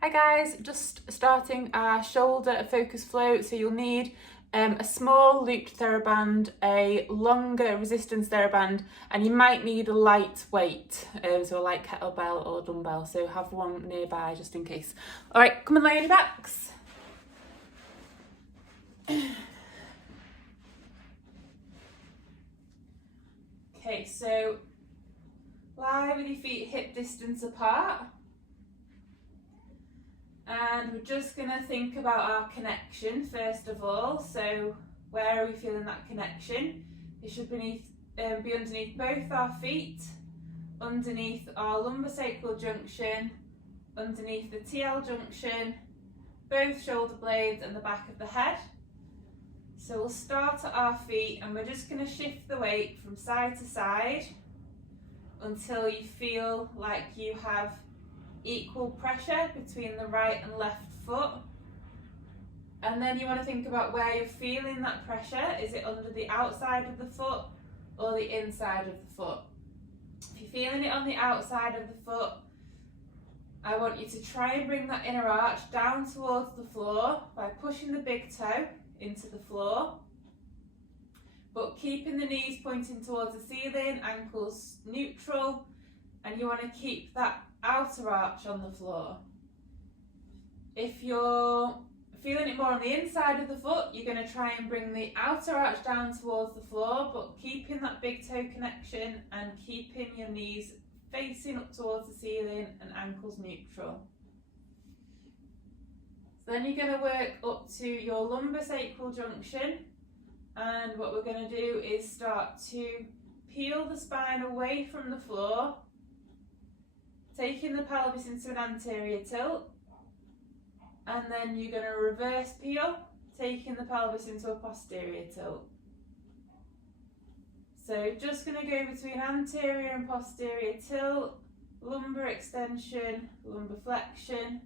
Hi guys, just starting our shoulder focus flow. So you'll need a small looped TheraBand, a longer resistance TheraBand, and you might need a light weight, so a light kettlebell or dumbbell. So have one nearby just in case. All right, come and lay on your backs. Okay, so lie with your feet hip distance apart. And we're just going to think about our connection first of all. So where are we feeling that connection? It should be underneath both our feet, underneath our lumbosacral junction, underneath the TL junction, both shoulder blades and the back of the head. So we'll start at our feet and we're just going to shift the weight from side to side until you feel like you have equal pressure between the right and left foot. And then you want to think about where you're feeling that pressure. Is it under the outside of the foot or the inside of the foot? If you're feeling it on the outside of the foot, I want you to try and bring that inner arch down towards the floor by pushing the big toe into the floor, but keeping the knees pointing towards the ceiling, ankles neutral, and you want to keep that outer arch on the floor. If you're feeling it more on the inside of the foot, you're going to try and bring the outer arch down towards the floor, but keeping that big toe connection and keeping your knees facing up towards the ceiling and ankles neutral. So then you're going to work up to your lumbosacral junction, and what we're going to do is start to peel the spine away from the floor, taking the pelvis into an anterior tilt, and then you're going to reverse peel, taking the pelvis into a posterior tilt. So just going to go between anterior and posterior tilt, lumbar extension, lumbar flexion,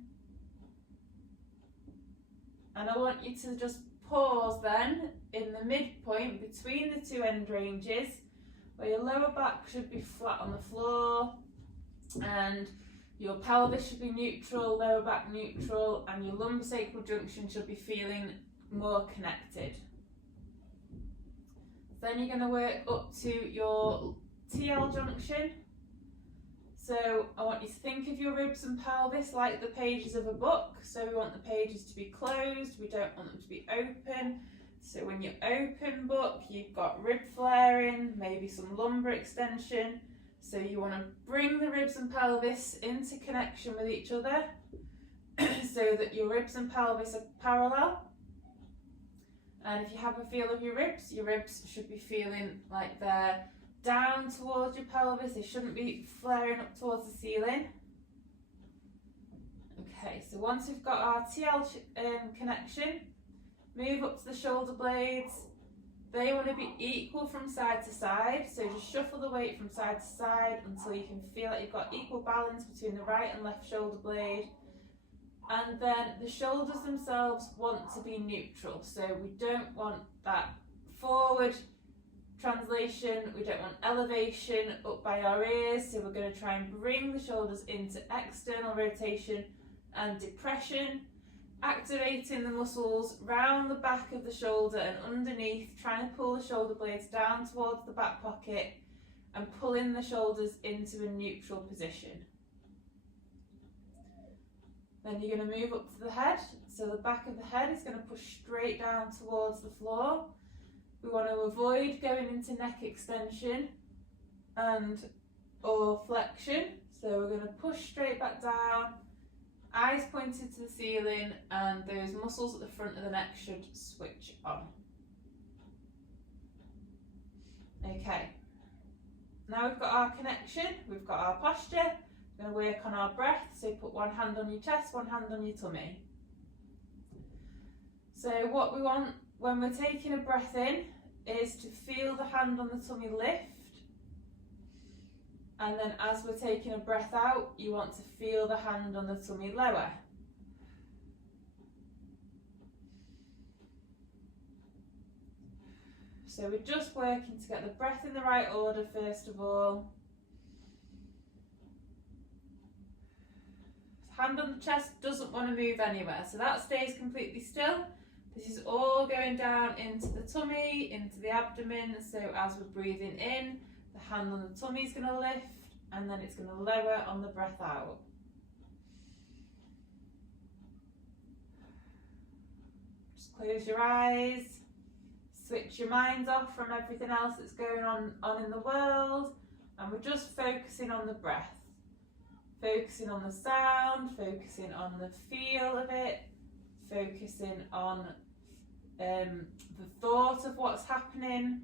and I want you to just pause then in the midpoint between the two end ranges, where your lower back should be flat on the floor, and your pelvis should be neutral, lower back neutral, and your lumbosacral junction should be feeling more connected. Then you're going to work up to your TL junction. So I want you to think of your ribs and pelvis like the pages of a book. So we want the pages to be closed, we don't want them to be open. So when you open book, you've got rib flaring, maybe some lumbar extension. So you want to bring the ribs and pelvis into connection with each other so that your ribs and pelvis are parallel. And if you have a feel of your ribs should be feeling like they're down towards your pelvis. They shouldn't be flaring up towards the ceiling. Okay, so once we've got our TL connection, move up to the shoulder blades. They want to be equal from side to side, so just shuffle the weight from side to side until you can feel like you've got equal balance between the right and left shoulder blade. And then the shoulders themselves want to be neutral, so we don't want that forward translation, we don't want elevation up by our ears, so we're going to try and bring the shoulders into external rotation and depression, activating the muscles round the back of the shoulder and underneath, trying to pull the shoulder blades down towards the back pocket and pulling the shoulders into a neutral position. Then you're going to move up to the head, so the back of the head is going to push straight down towards the floor. We want to avoid going into neck extension and or flexion, so we're going to push straight back down, eyes pointed to the ceiling, and those muscles at the front of the neck should switch on. Okay, now we've got our connection, we've got our posture. We're going to work on our breath, so put one hand on your chest, one hand on your tummy. So what we want when we're taking a breath in is to feel the hand on the tummy lift, and then as we're taking a breath out, you want to feel the hand on the tummy lower. So we're just working to get the breath in the right order first of all. Hand on the chest doesn't want to move anywhere, so that stays completely still. This is all going down into the tummy, into the abdomen, so as we're breathing in, the hand on the tummy is going to lift, and then it's going to lower on the breath out. Just close your eyes, switch your mind off from everything else that's going on in the world, and we're just focusing on the breath. Focusing on the sound, focusing on the feel of it, focusing on the thought of what's happening.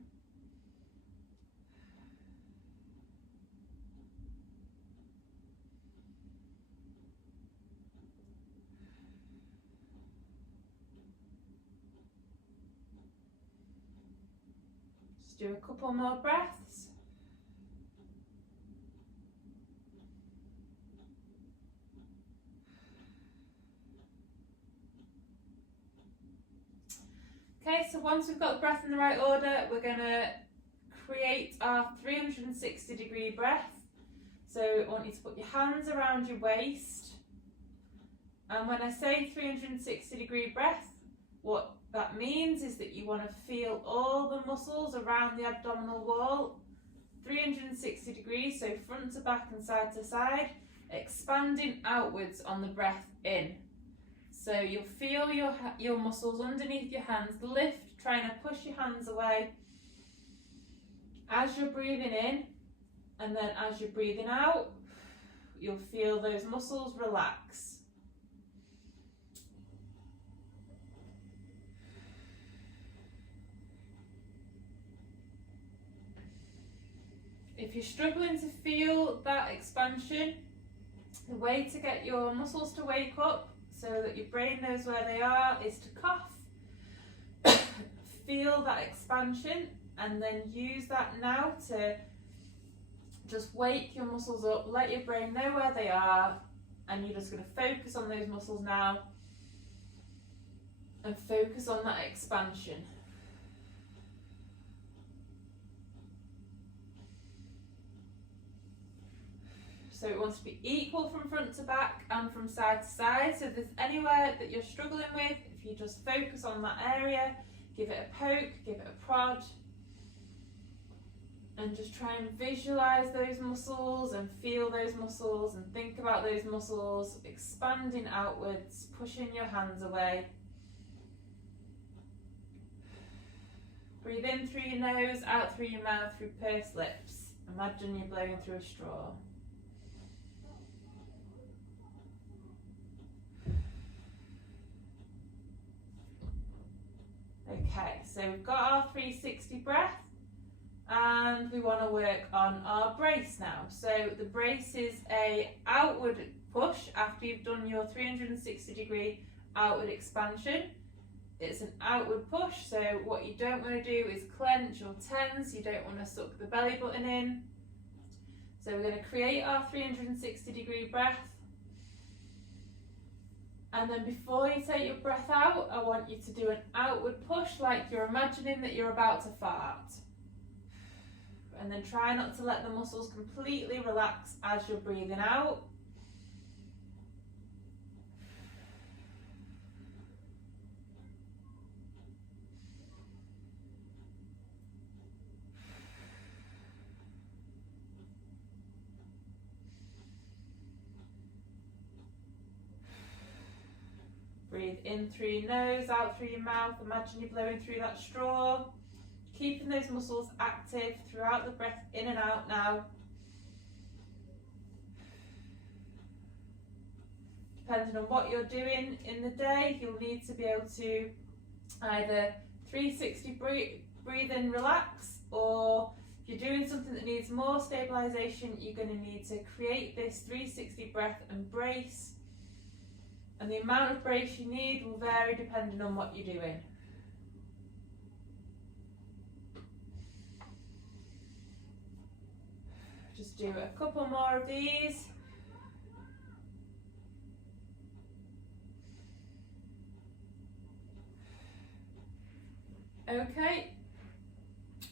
Just do a couple more breaths. Okay, so once we've got the breath in the right order, we're going to create our 360-degree breath. So I want you to put your hands around your waist. And when I say 360-degree breath, what that means is that you want to feel all the muscles around the abdominal wall, 360 degrees, so front to back and side to side, expanding outwards on the breath in. So you'll feel your muscles underneath your hands lift, trying to push your hands away as you're breathing in, and then as you're breathing out, you'll feel those muscles relax. If you're struggling to feel that expansion, the way to get your muscles to wake up so that your brain knows where they are is to cough. Feel that expansion and then use that now to just wake your muscles up, let your brain know where they are, and you're just going to focus on those muscles now and focus on that expansion. So it wants to be equal from front to back and from side to side. So if there's anywhere that you're struggling with, if you just focus on that area, give it a poke, give it a prod, and just try and visualize those muscles and feel those muscles and think about those muscles expanding outwards, pushing your hands away. Breathe in through your nose, out through your mouth, through pursed lips. Imagine you're blowing through a straw. Okay, so we've got our 360 breath and we want to work on our brace now. So the brace is a outward push after you've done your 360 degree outward expansion. It's an outward push, so what you don't want to do is clench or tense, you don't want to suck the belly button in. So we're going to create our 360 degree breath. And then before you take your breath out, I want you to do an outward push like you're imagining that you're about to fart. And then try not to let the muscles completely relax as you're breathing out. Breathe in through your nose, out through your mouth. Imagine you're blowing through that straw. Keeping those muscles active throughout the breath in and out now. Depending on what you're doing in the day, you'll need to be able to either 360 breathe in, relax, or if you're doing something that needs more stabilisation, you're going to need to create this 360 breath and brace. And the amount of brace you need will vary depending on what you're doing. Just do a couple more of these. Okay,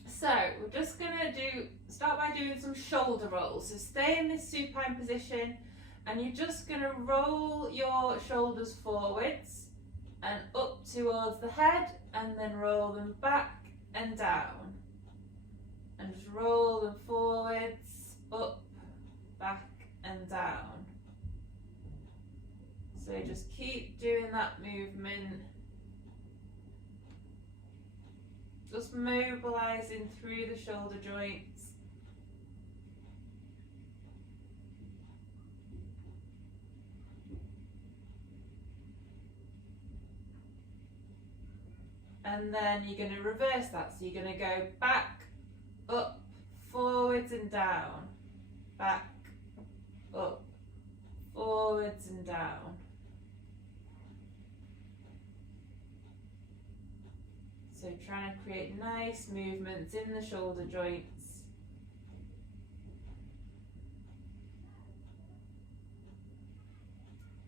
so we're just going to start by doing some shoulder rolls. So stay in this supine position And you're just going to roll your shoulders forwards and up towards the head, and then roll them back and down. And just roll them forwards, up, back and down. So just keep doing that movement. Just mobilising through the shoulder joints. And then you're going to reverse that. So you're going to go back, up, forwards and down. Back, up, forwards and down. So trying to create nice movements in the shoulder joints.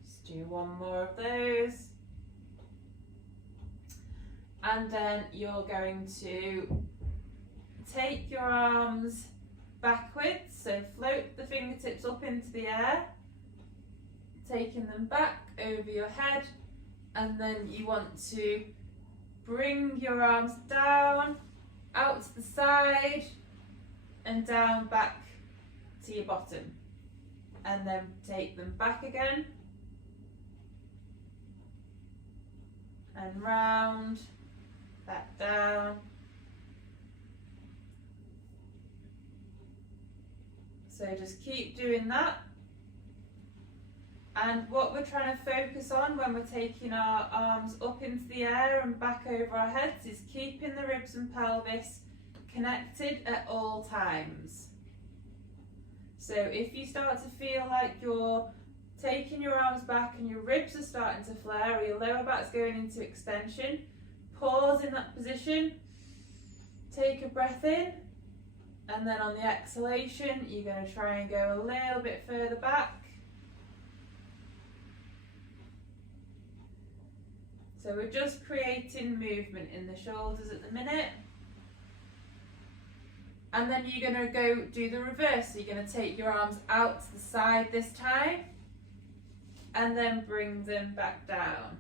Just do one more of those. And then you're going to take your arms backwards, so float the fingertips up into the air, taking them back over your head, and then you want to bring your arms down, out to the side, and down back to your bottom. And then take them back again, and round, back down. So just keep doing that. And what we're trying to focus on when we're taking our arms up into the air and back over our heads is keeping the ribs and pelvis connected at all times. So if you start to feel like you're taking your arms back and your ribs are starting to flare, or your lower back's going into extension, pause in that position, take a breath in, and then on the exhalation you're going to try and go a little bit further back. So we're just creating movement in the shoulders at the minute. And then you're going to go do the reverse. So you're going to take your arms out to the side this time, and then bring them back down.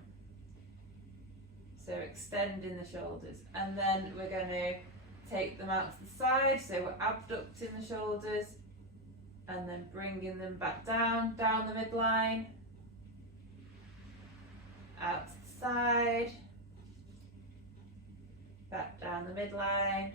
So extending the shoulders. And then we're going to take them out to the side, so we're abducting the shoulders, and then bringing them back down the midline, out to the side, back down the midline.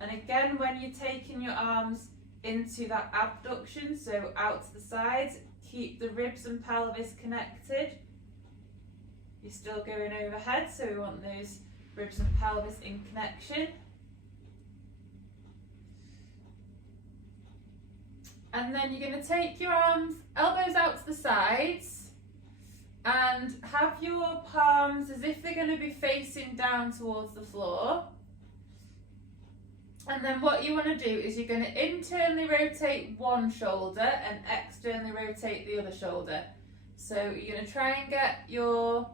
And again, when you're taking your arms into that abduction, so out to the sides, keep the ribs and pelvis connected. You're still going overhead, so we want those ribs and pelvis in connection. And then you're going to take your arms, elbows out to the sides, and have your palms as if they're going to be facing down towards the floor. And then what you want to do is you're going to internally rotate one shoulder and externally rotate the other shoulder. So you're going to try and get your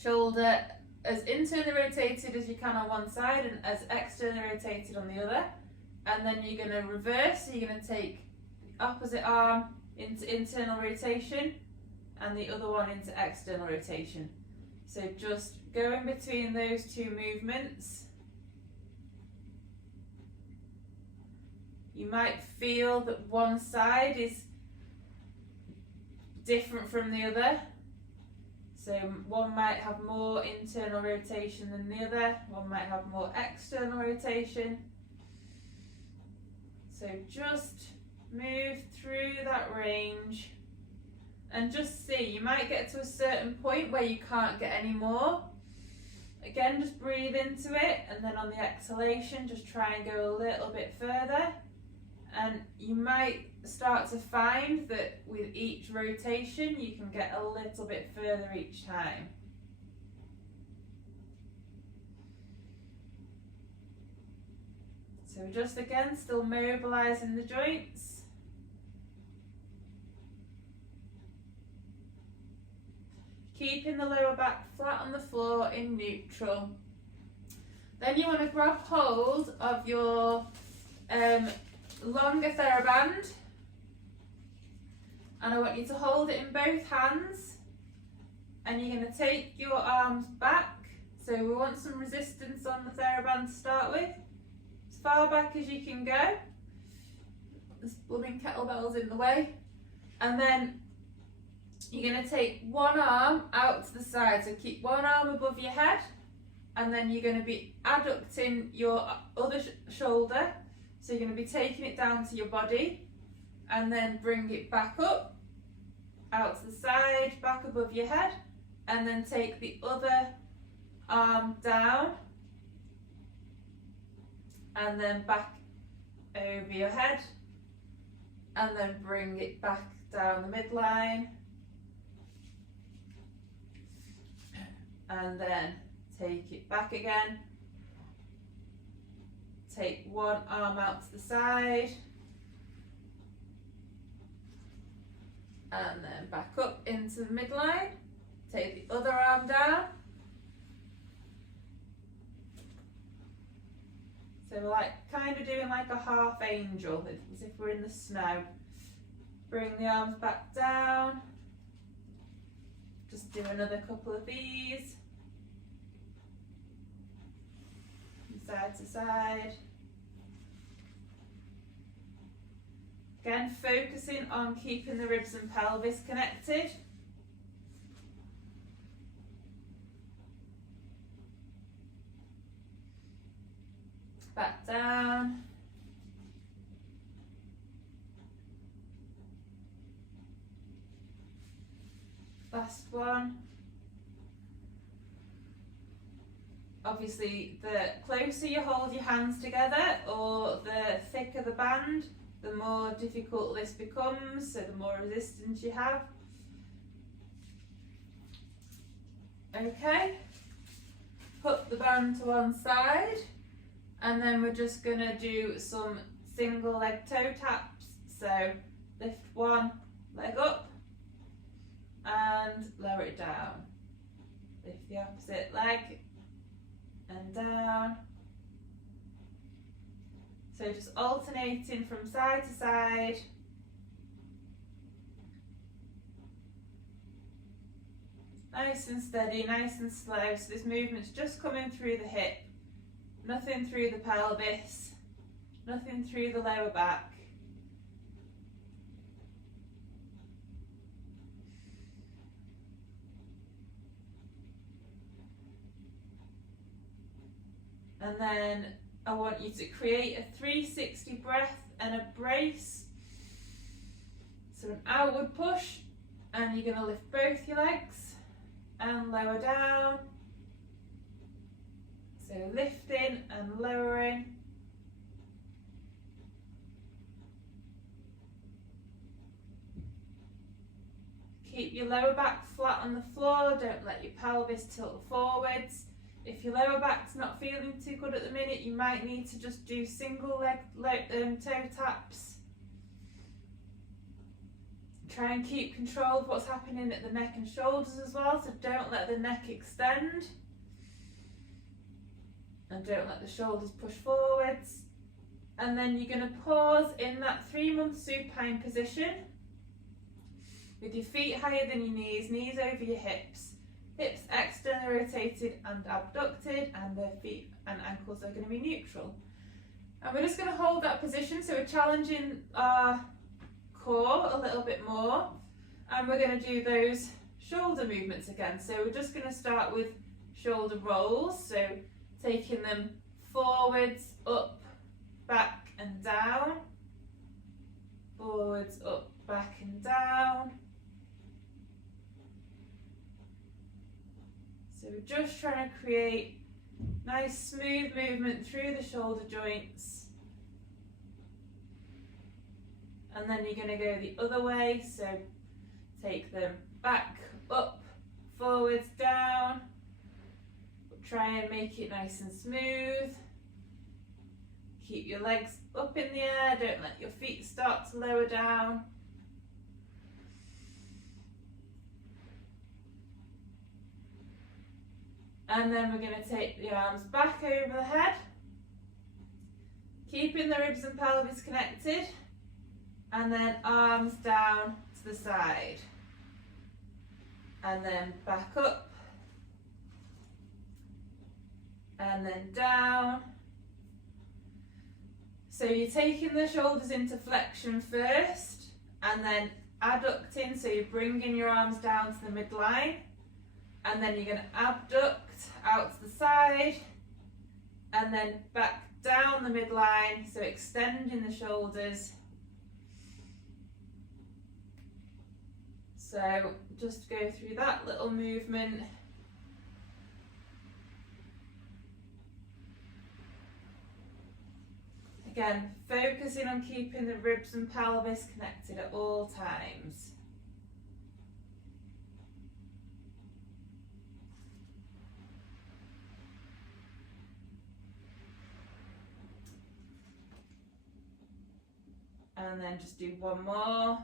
shoulder as internally rotated as you can on one side and as externally rotated on the other. And then you're going to reverse, so you're going to take the opposite arm into internal rotation and the other one into external rotation. So just going between those two movements. You might feel that one side is different from the other. So one might have more internal rotation than the other, one might have more external rotation. So just move through that range and just see. You might get to a certain point where you can't get any more. Again, just breathe into it, and then on the exhalation, just try and go a little bit further. And you might start to find that with each rotation you can get a little bit further each time. So just again, still mobilising the joints. Keeping the lower back flat on the floor in neutral. Then you want to grab hold of your longer TheraBand, and I want you to hold it in both hands, and you're going to take your arms back. So we want some resistance on the TheraBand to start with, as far back as you can go. This blooming kettlebell's in the way. And then you're going to take one arm out to the side, so keep one arm above your head, and then you're going to be adducting your other shoulder, so you're going to be taking it down to your body, and then bring it back up, out to the side, back above your head, and then take the other arm down, and then back over your head, and then bring it back down the midline, and then take it back again. Take one arm out to the side, and then back up into the midline. Take the other arm down. So we're like kind of doing like a half angel, as if we're in the snow. Bring the arms back down. Just do another couple of these. From side to side. Again, focusing on keeping the ribs and pelvis connected. Back down. Last one. Obviously, the closer you hold your hands together or the thicker the band, the more difficult this becomes, so the more resistance you have. Okay, put the band to one side, and then we're just going to do some single leg toe taps. So lift one leg up and lower it down. Lift the opposite leg and down. So just alternating from side to side. Nice and steady, nice and slow. So this movement's just coming through the hip. Nothing through the pelvis. Nothing through the lower back. And then I want you to create a 360 breath and a brace. So an outward push, and you're going to lift both your legs and lower down. So lifting and lowering. Keep your lower back flat on the floor, don't let your pelvis tilt forwards. If your lower back's not feeling too good at the minute, you might need to just do single leg toe taps. Try and keep control of what's happening at the neck and shoulders as well, so don't let the neck extend. And don't let the shoulders push forwards. And then you're going to pause in that 3-month supine position with your feet higher than your knees, knees over your hips. Hips externally rotated and abducted, and the feet and ankles are going to be neutral. And we're just going to hold that position, so we're challenging our core a little bit more, and we're going to do those shoulder movements again. So we're just going to start with shoulder rolls, so taking them forwards, up, back and down, forwards, up, back and down. So we're just trying to create nice smooth movement through the shoulder joints. And then you're going to go the other way, so take them back, up, forwards, down. Try and make it nice and smooth. Keep your legs up in the air, don't let your feet start to lower down. And then we're going to take the arms back over the head, Keeping the ribs and pelvis connected, and then arms down to the side, and then back up, and then down. So you're taking the shoulders into flexion first, and then adducting, so you're bringing your arms down to the midline, and then you're going to abduct out to the side, and then back down the midline, so extending the shoulders. So just go through that little movement. Again, focusing on keeping the ribs and pelvis connected at all times. And then just do one more.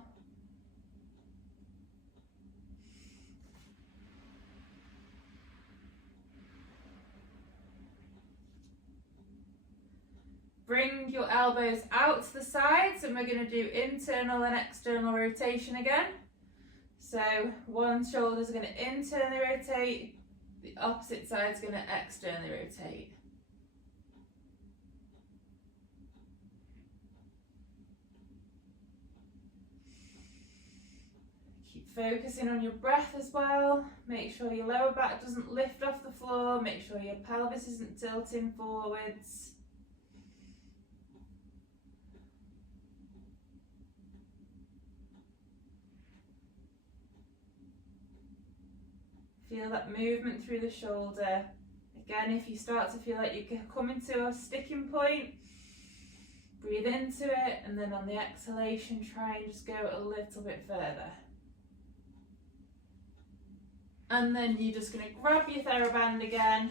Bring your elbows out to the sides, and we're going to do internal and external rotation again. So one shoulder is going to internally rotate, the opposite side is going to externally rotate. Keep focusing on your breath as well. Make sure your lower back doesn't lift off the floor. Make sure your pelvis isn't tilting forwards. Feel that movement through the shoulder. Again, if you start to feel like you're coming to a sticking point, breathe into it, and then on the exhalation, try and just go a little bit further. And then you're just going to grab your TheraBand again.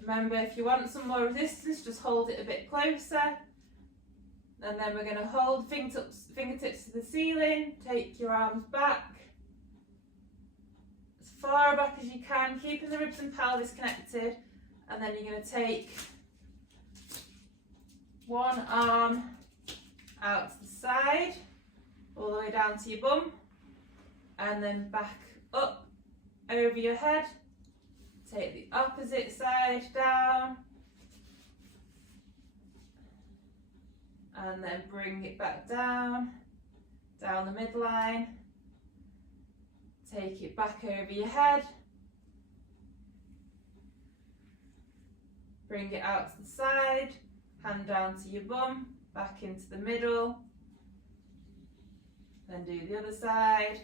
Remember, if you want some more resistance, just hold it a bit closer. And then we're going to hold fingertips to the ceiling, take your arms back, as far back as you can, keeping the ribs and pelvis connected. And then you're going to take one arm out to the side, all the way down to your bum, and then back up over your head. Take the opposite side down, and then bring it back down the midline. Take it back over your head, bring it out to the side, hand down to your bum, back into the middle, then do the other side,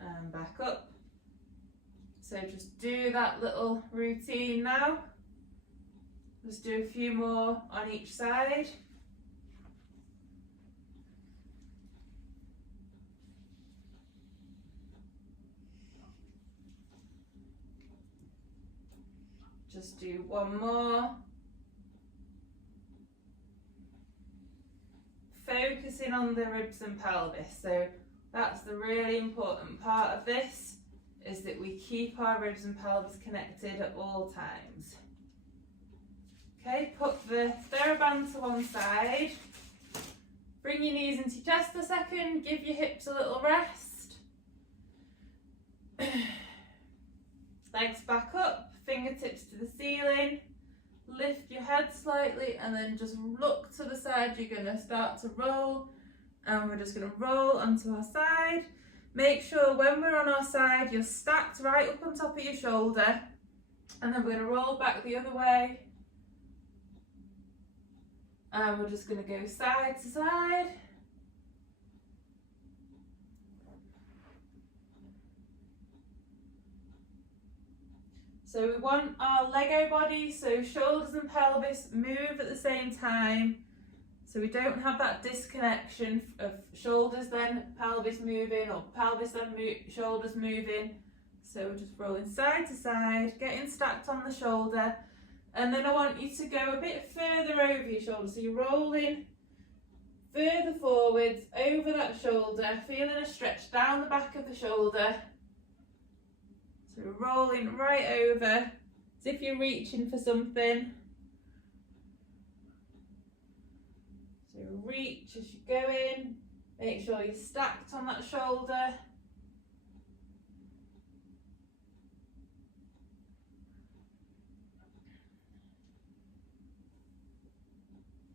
and back up. So just do that little routine now. Just do a few more on each side. Just do one more. Focusing on the ribs and pelvis. So that's the really important part of this, is that we keep our ribs and pelvis connected at all times. Okay, put the TheraBand to one side. Bring your knees into your chest a second, give your hips a little rest. Legs back up, fingertips to the ceiling. Lift your head slightly and then just look to the side. You're going to start to roll, and we're just going to roll onto our side. Make sure when we're on our side, you're stacked right up on top of your shoulder, and then we're going to roll back the other way. And we're just going to go side to side. So we want our Lego body, so shoulders and pelvis move at the same time. So we don't have that disconnection of shoulders then pelvis moving, or pelvis then shoulders moving. So we're just rolling side to side, getting stacked on the shoulder. And then I want you to go a bit further over your shoulder. So you're rolling further forwards over that shoulder, feeling a stretch down the back of the shoulder. So we're rolling right over as if you're reaching for something. So reach as you go in, make sure you're stacked on that shoulder.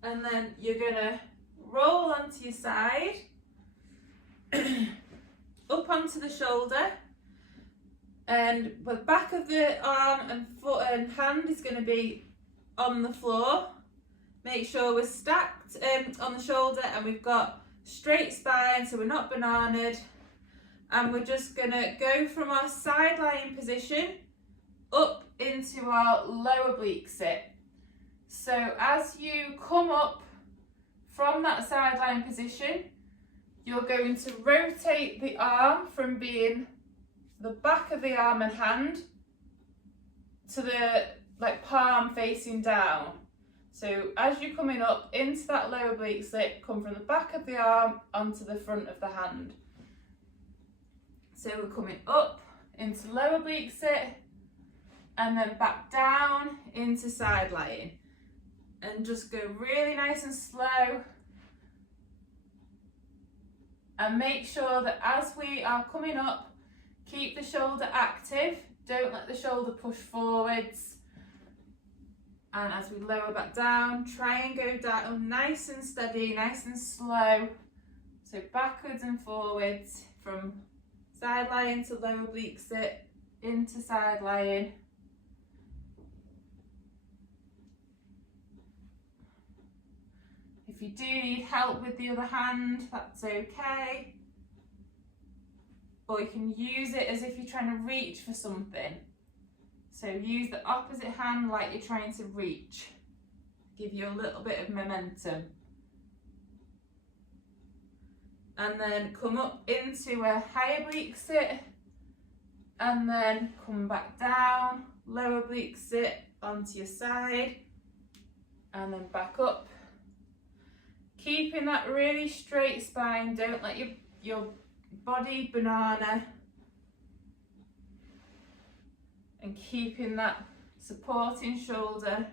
And then you're gonna roll onto your side, up onto the shoulder, and the back of the arm and foot and hand is gonna be on the floor. Make sure we're stacked on the shoulder and we've got straight spine, so we're not bananaed. And we're just gonna go from our side lying position up into our lower oblique sit. So as you come up from that side lying position, you're going to rotate the arm from being the back of the arm and hand to the palm facing down. So as you're coming up into that lower oblique sit, come from the back of the arm onto the front of the hand. So we're coming up into lower oblique sit and then back down into side lying. And just go really nice and slow. And make sure that as we are coming up, keep the shoulder active. Don't let the shoulder push forwards. And as we lower back down, try and go down nice and steady, nice and slow. So backwards and forwards from side lying to lower oblique sit, into side lying. If you do need help with the other hand, that's okay. Or you can use it as if you're trying to reach for something. So use the opposite hand like you're trying to reach. Give you a little bit of momentum. And then come up into a high oblique sit. And then come back down, lower oblique sit onto your side. And then back up. Keeping that really straight spine, don't let your body banana. And keeping that supporting shoulder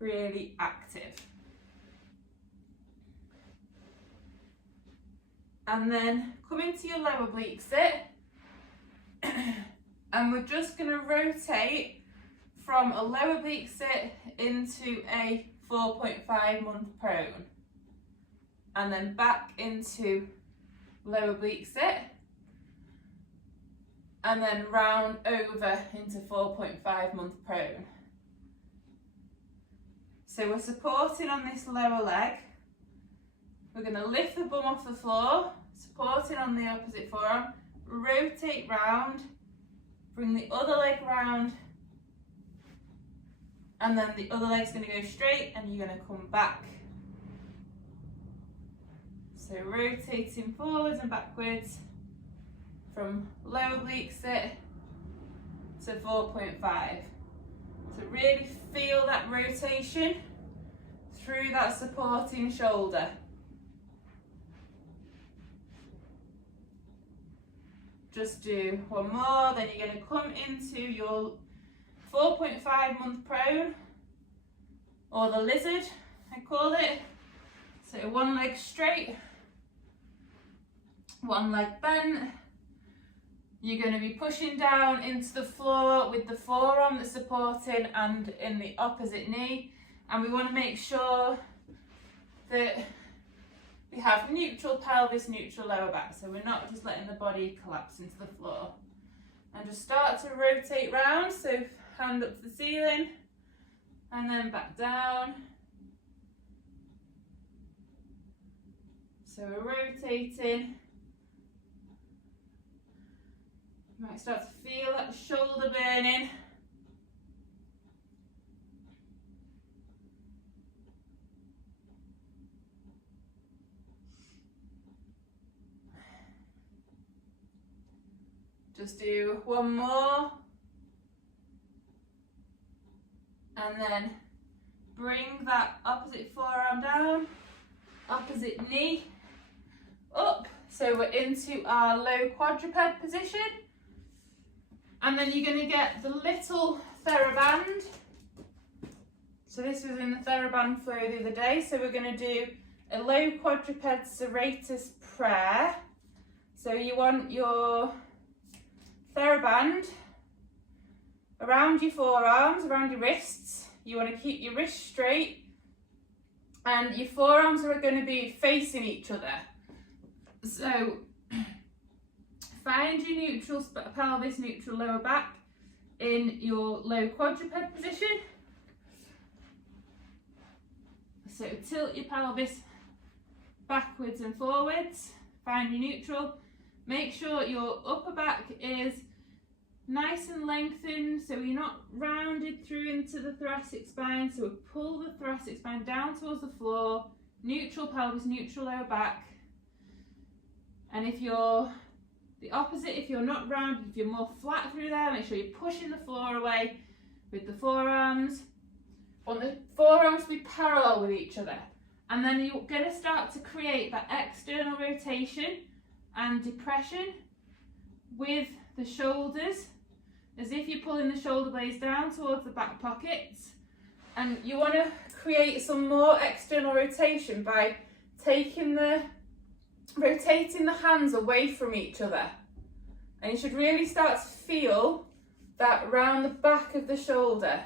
really active. And then come into your lower oblique sit. And we're just going to rotate from a lower oblique sit into a 4.5 month prone. And then back into lower oblique sit. And then round over into 4.5 month prone. So we're supporting on this lower leg. We're going to lift the bum off the floor, supporting on the opposite forearm, rotate round, bring the other leg round, and then the other leg's going to go straight and you're going to come back. So rotating forwards and backwards from low oblique sit to 4.5. So really feel that rotation through that supporting shoulder. Just do one more, then you're going to come into your 4.5 month prone, or the lizard, I call it. So one leg straight, one leg bent. You're going to be pushing down into the floor with the forearm that's supporting and in the opposite knee. And we want to make sure that we have neutral pelvis, neutral lower back. So we're not just letting the body collapse into the floor. And just start to rotate round. So hand up to the ceiling and then back down. So we're rotating. You might start to feel that shoulder burning. Just do one more. And then bring that opposite forearm down, opposite knee up. So we're into our low quadruped position. And then you're going to get the little TheraBand. So this was in the TheraBand flow the other day. So we're going to do a low quadruped serratus prayer. So you want your TheraBand around your forearms, around your wrists. You want to keep your wrists straight, and your forearms are going to be facing each other. So find your neutral pelvis, neutral lower back in your low quadruped position. So tilt your pelvis backwards and forwards, find your neutral. Make sure your upper back is nice and lengthened, so you're not rounded through into the thoracic spine. So pull the thoracic spine down towards the floor, neutral pelvis, neutral lower back. And if you're the opposite, if you're not rounded, if you're more flat through there, make sure you're pushing the floor away with the forearms. Want the forearms to be parallel with each other. And then you're going to start to create that external rotation and depression with the shoulders, as if you're pulling the shoulder blades down towards the back pockets. And you want to create some more external rotation by rotating the hands away from each other. And you should really start to feel that round the back of the shoulder.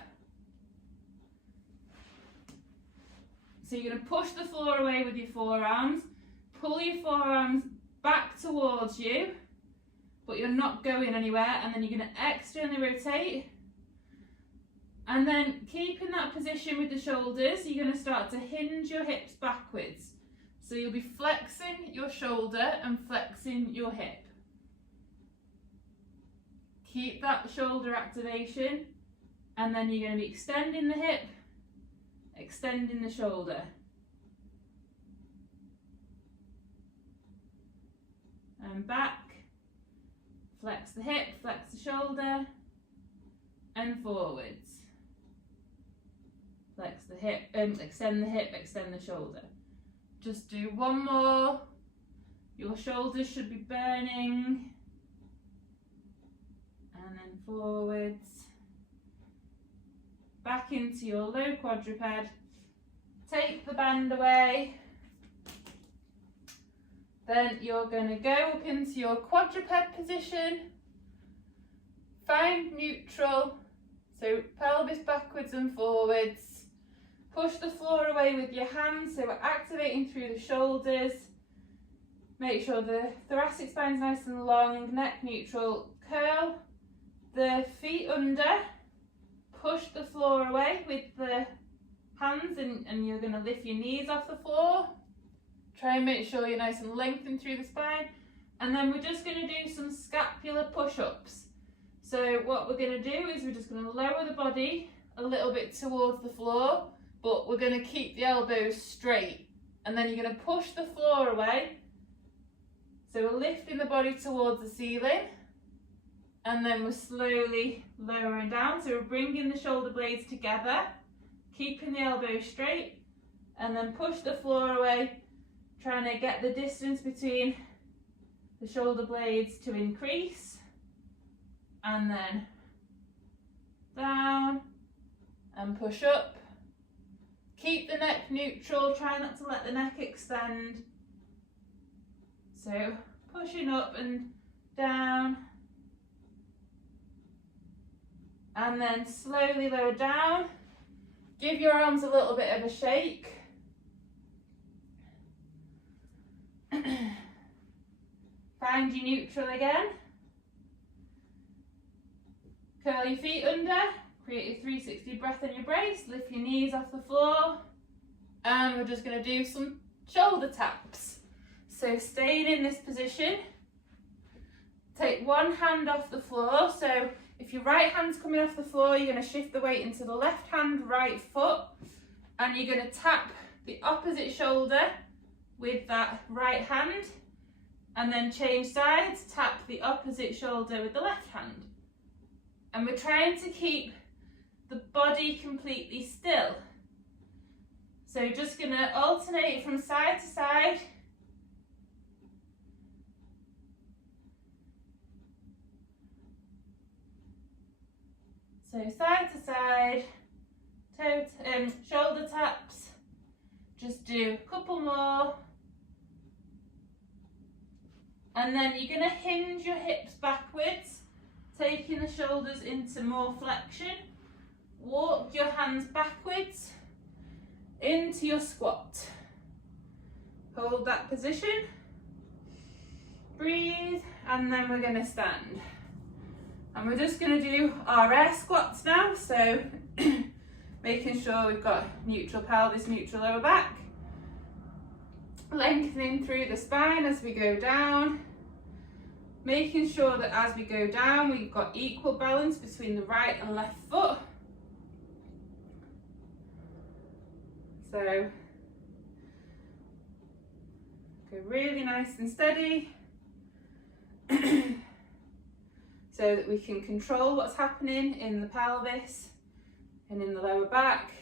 So you're going to push the floor away with your forearms, pull your forearms back towards you, but you're not going anywhere, and then you're going to externally rotate. And then keep in that position with the shoulders, you're going to start to hinge your hips backwards. So you'll be flexing your shoulder and flexing your hip. Keep that shoulder activation, and then you're going to be extending the hip, extending the shoulder. And back, flex the hip, flex the shoulder, and forwards. Flex the hip, extend the hip, extend the shoulder. Just do one more. Your shoulders should be burning. And then forwards. Back into your low quadruped. Take the band away. Then you're going to go up into your quadruped position. Find neutral. So pelvis backwards and forwards. Push the floor away with your hands, so we're activating through the shoulders. Make sure the thoracic spine is nice and long, neck neutral. Curl the feet under. Push the floor away with the hands, and you're going to lift your knees off the floor. Try and make sure you're nice and lengthened through the spine. And then we're just going to do some scapular push-ups. So what we're going to do is we're just going to lower the body a little bit towards the floor, but we're going to keep the elbows straight. And then you're going to push the floor away. So we're lifting the body towards the ceiling. And then we're slowly lowering down. So we're bringing the shoulder blades together, keeping the elbows straight, and then push the floor away, trying to get the distance between the shoulder blades to increase. And then down and push up. Keep the neck neutral, try not to let the neck extend. So pushing up and down. And then slowly lower down. Give your arms a little bit of a shake. Find your neutral again. Curl your feet under. Create your 360 breath in your brace. Lift your knees off the floor. And we're just going to do some shoulder taps. So staying in this position. Take one hand off the floor. So if your right hand's coming off the floor, you're going to shift the weight into the left hand, right foot. And you're going to tap the opposite shoulder with that right hand. And then change sides, tap the opposite shoulder with the left hand. And we're trying to keep the body completely still. So just going to alternate from side to side. So side to side, shoulder taps. Just do a couple more. And then you're going to hinge your hips backwards, taking the shoulders into more flexion. Walk your hands backwards into your squat. Hold that position. Breathe, and then we're going to stand. And we're just going to do our air squats now, so making sure we've got neutral pelvis, neutral lower back. Lengthening through the spine as we go down. Making sure that as we go down, we've got equal balance between the right and left foot. So, go really nice and steady. So that we can control what's happening in the pelvis and in the lower back,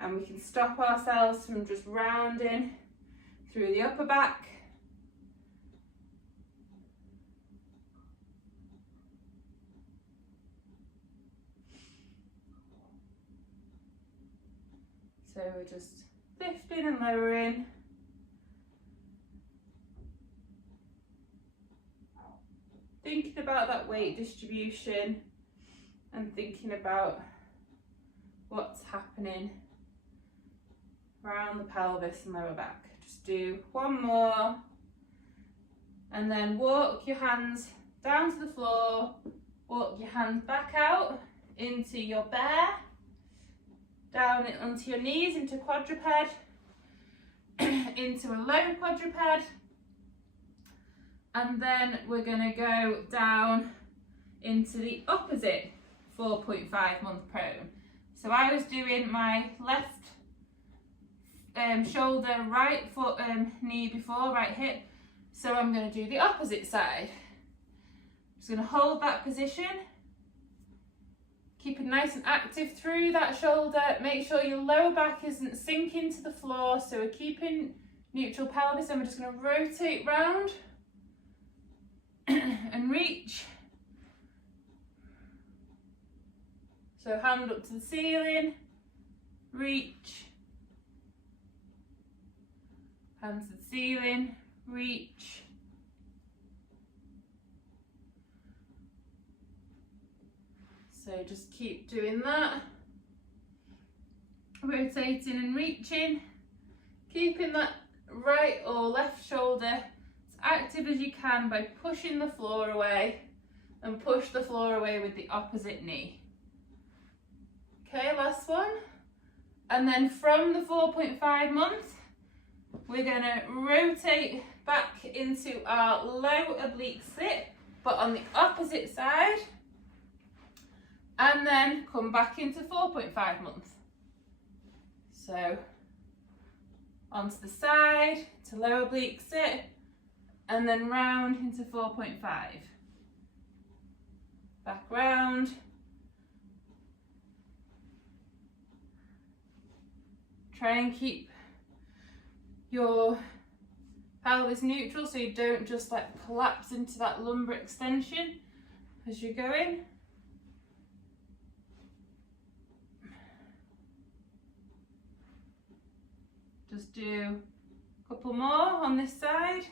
and we can stop ourselves from just rounding through the upper back. So we're just lifting and lowering. Thinking about that weight distribution and thinking about what's happening around the pelvis and lower back. Just do one more, and then walk your hands down to the floor, walk your hands back out into your bear, down onto your knees into quadruped, into a low quadruped. And then we're going to go down into the opposite 4.5 month prone. So I was doing my left shoulder, right foot, knee before, right hip. So I'm going to do the opposite side. Just going to hold that position. Keep it nice and active through that shoulder. Make sure your lower back isn't sinking to the floor. So we're keeping neutral pelvis, and we're just going to rotate round. And reach. So hand up to the ceiling, reach, hand to the ceiling, reach. So just keep doing that. Rotating and reaching, keeping that right or left shoulder active as you can by pushing the floor away, and push the floor away with the opposite knee. Okay, last one. And then from the 4.5 months, we're going to rotate back into our low oblique sit, but on the opposite side, and then come back into 4.5 months. So onto the side, to low oblique sit, and then round into 4.5. Back round. Try and keep your pelvis neutral so you don't just like collapse into that lumbar extension as you're going. Just do a couple more on this side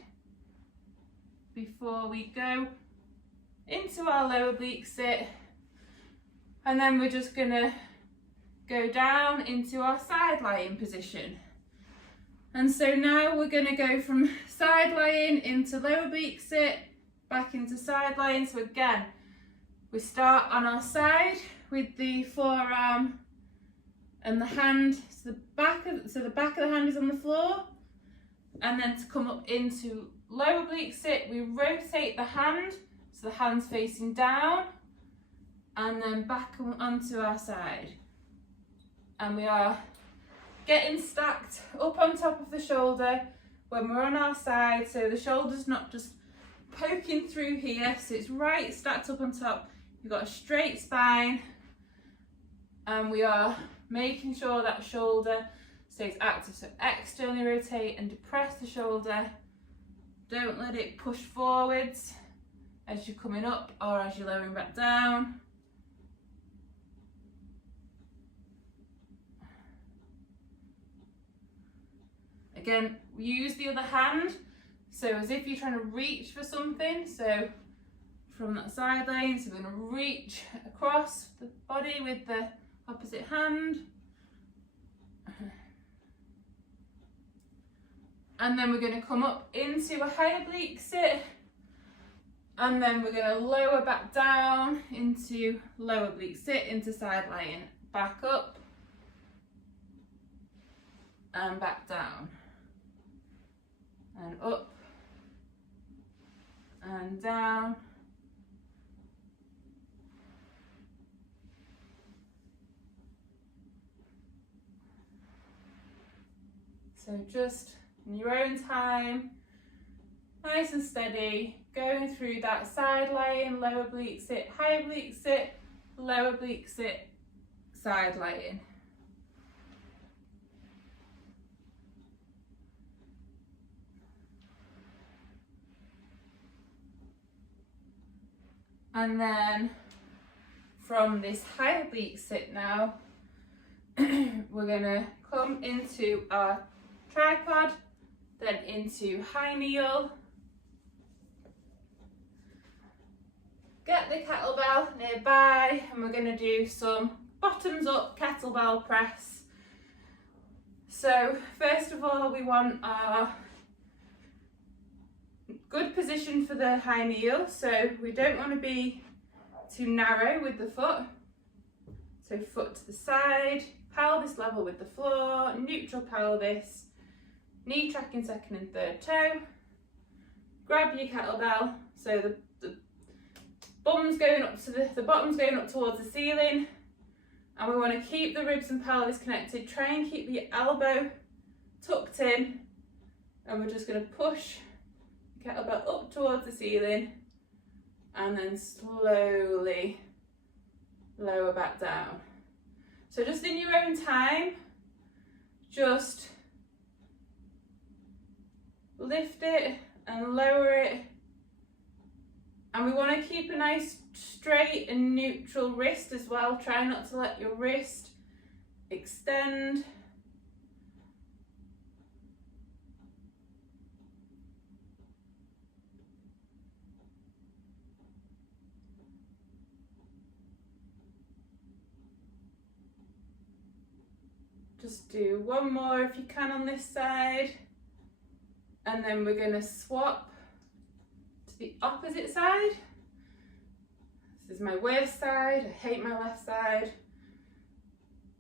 before we go into our lower oblique sit, and then we're just going to go down into our side lying position. And so now we're going to go from side lying into lower oblique sit, back into side lying. So again, we start on our side with the forearm and the hand, so the back of the hand is on the floor, and then to come up into lower oblique sit, we rotate the hand, so the hand's facing down, and then back onto our side. And we are getting stacked up on top of the shoulder when we're on our side, so the shoulder's not just poking through here, so it's right stacked up on top. You've got a straight spine, and we are making sure that shoulder stays active. So externally rotate and depress the shoulder. Don't let it push forwards as you're coming up or as you're lowering back down. again, use the other hand, so as if you're trying to reach for something, so from that side lane, so we're going to reach across the body with the opposite hand. And then we're going to come up into a high oblique sit, and then we're going to lower back down into low oblique sit, into side lying, back up and back down, and up and down. So just in your own time, nice and steady, going through that side lying, low oblique sit, high oblique sit, low oblique sit, side lying. And then from this high oblique sit now, we're going to come into our tripod, then into high kneel. Get the kettlebell nearby, and we're going to do some bottoms up kettlebell press. So first of all, we want our good position for the high kneel, so we don't want to be too narrow with the foot. So foot to the side, pelvis level with the floor, neutral pelvis, knee tracking second and third toe. Grab your kettlebell, so the bum's going up to the bottom's going up towards the ceiling, and we want to keep the ribs and pelvis connected. Try and keep the elbow tucked in, and we're just going to push the kettlebell up towards the ceiling, and then slowly lower back down. So just in your own time, just lift it and lower it, and we want to keep a nice straight and neutral wrist as well. Try not to let your wrist extend. Just do one more if you can on this side, and then we're going to swap to the opposite side. This is my worst side, I hate my left side,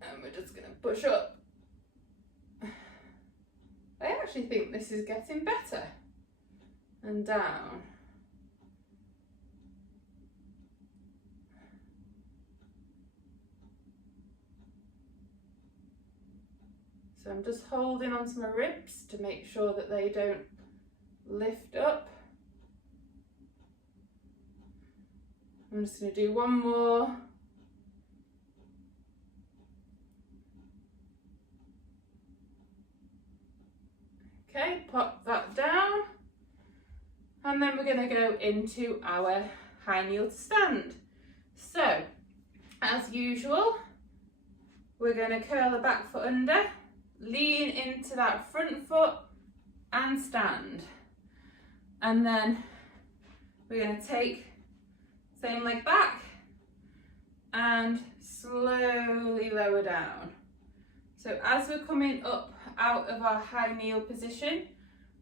and we're just going to push up. I actually think this is getting better, and down. So I'm just holding onto my ribs to make sure that they don't lift up. I'm just going to do one more. Okay, pop that down. And then we're going to go into our high kneel to stand. So, as usual, we're going to curl the back foot under, lean into that front foot and stand. And then we're going to take same leg back and slowly lower down. So as we're coming up out of our high kneel position,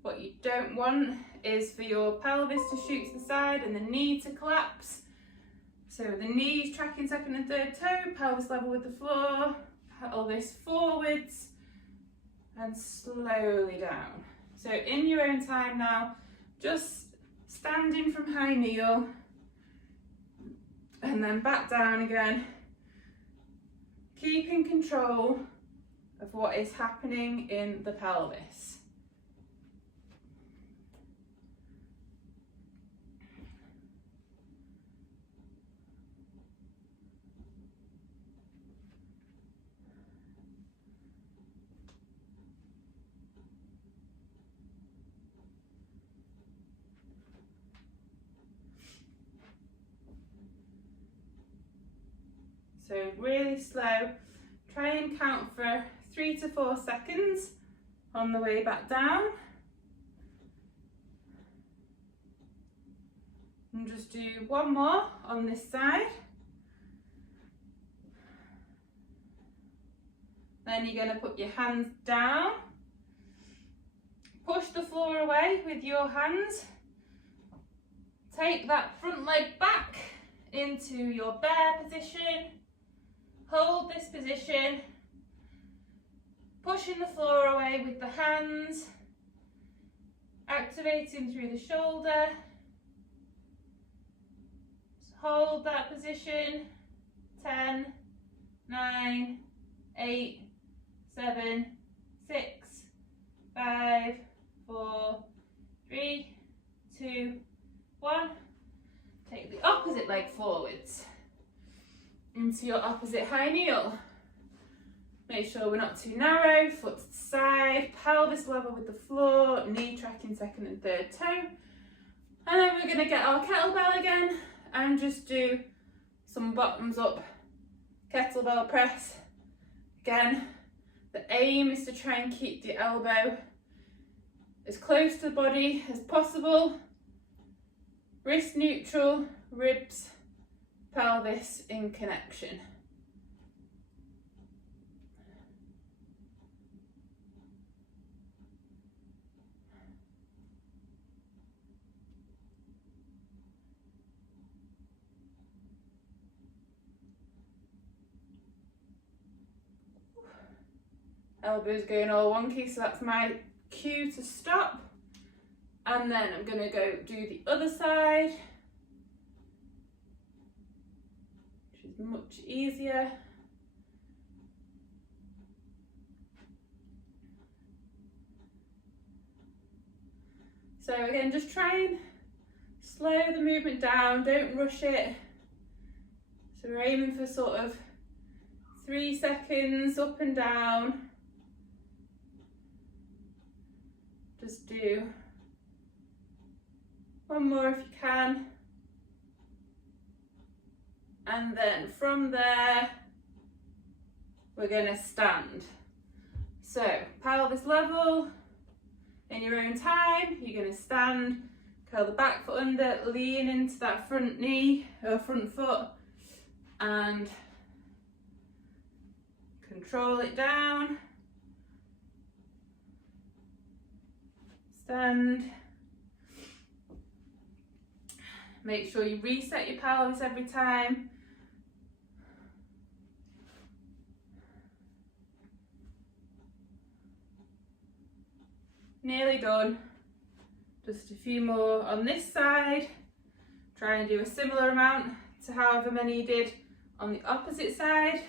what you don't want is for your pelvis to shoot to the side and the knee to collapse. So the knees tracking second and third toe, pelvis level with the floor, pelvis forwards and slowly down. So in your own time now, just standing from high kneel and then back down again, keeping control of what is happening in the pelvis. So really slow, try and count for 3 to 4 seconds on on the way back down. And just do one more on this side. Then you're going to put your hands down. Push the floor away with your hands. Take that front leg back into your bear position. Hold this position. Pushing the floor away with the hands. Activating through the shoulder. Hold that position. 10, 9, 8, 7, 6, 5, 4, 3, 2, 1. Take the opposite leg forwards into your opposite high kneel. Make sure we're not too narrow, foot to the side, pelvis level with the floor, knee tracking second and third toe. And then we're going to get our kettlebell again and just do some bottoms up kettlebell press. Again, the aim is to try and keep the elbow as close to the body as possible. Wrist neutral, ribs, pelvis in connection. Elbows going all wonky, so that's my cue to stop. And then I'm going to go do the other side, which is much easier. So again, just try and slow the movement down, don't rush it. So we're aiming for sort of 3 seconds up and down. Just do one more if you can. And then from there, we're going to stand. So pelvis level, in your own time, you're going to stand, curl the back foot under, lean into that front knee or front foot and control it down. Stand. Make sure you reset your pelvis every time. Nearly done. Just a few more on this side. Try and do a similar amount to however many you did on the opposite side.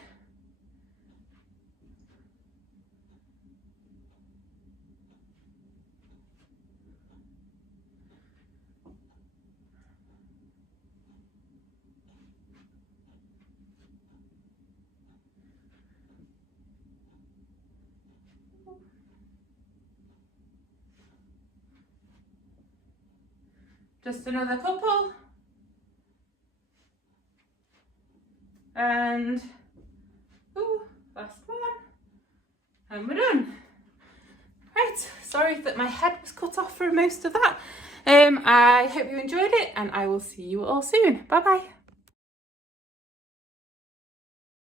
Just another couple. And last one. And we're done. Right, sorry that my head was cut off for most of that. I hope you enjoyed it and I will see you all soon. Bye bye.